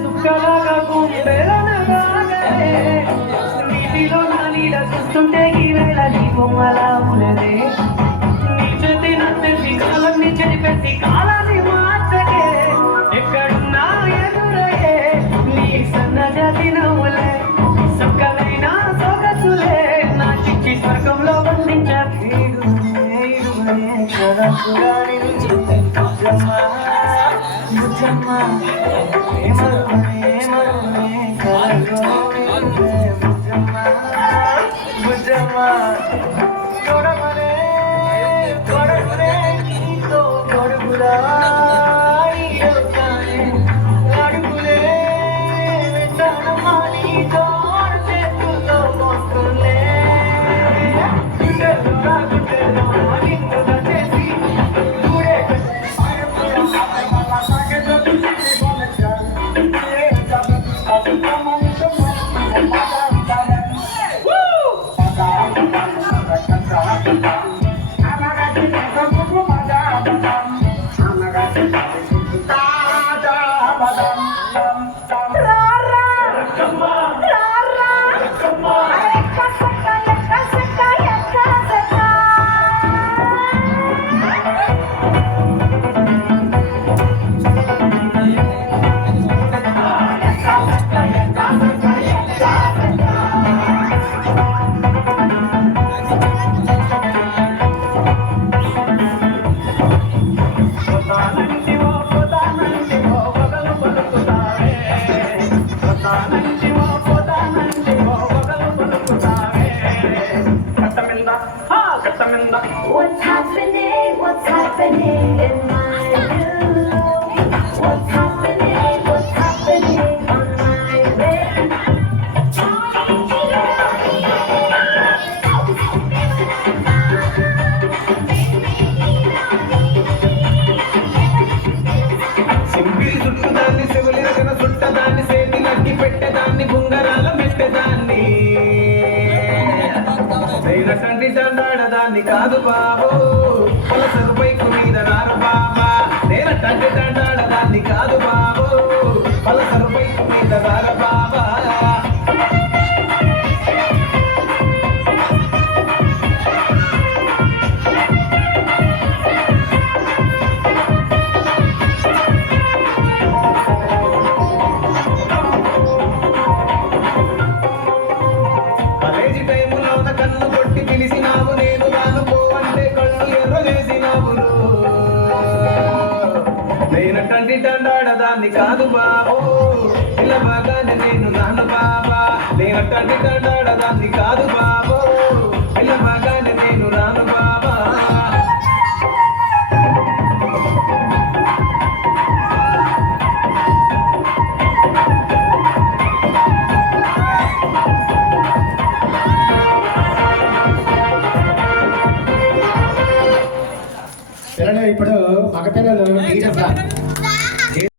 సుక్కలాగా నీటిలో నా నీడ చూస్తుంటే ఈ వేళ నీ బొమ్మలా ఉన్నదే నీ చేతి నచ్చేసి కాలాన్ని చెరిపేసి కాలాన్ని మార్చకే ఎక్కడున్నా ఎదురయ్యే నీ సన్నజాతి నవ్వులే సుక్కలైన సొగసులే నా చిచ్చి స్వర్గంలో బంధించే What's happening? What's happening in my room? What's happening? What's happening on my bed? సింపిరి చుట్టుదాన్ని చెవులి రకన చుట్టదాన్ని సేతి నక్కి పెట్టేదాన్ని బుంగరాల మెట్టేదాన్ని తండ్రి దండాడదాన్ని కాదు బాబు పలసరు బైకు మీద నారు బాబా నేను తండ్రి దండాడదాన్ని కాదు బాబు పలసరు బైకు మీద నారు బాబా కాలేజీ టైములో కన్ను కొట్టి పిలిచినావు నేను దాను పోవంటే కళ్ళు ఎర్ర చేసినావు నేనంటి దండాడదాన్ని కాదు బాబు ఇలా బాగానే నేను నాన్న బాబా నేనంటి దండాడదాన్ని కాదు బాబు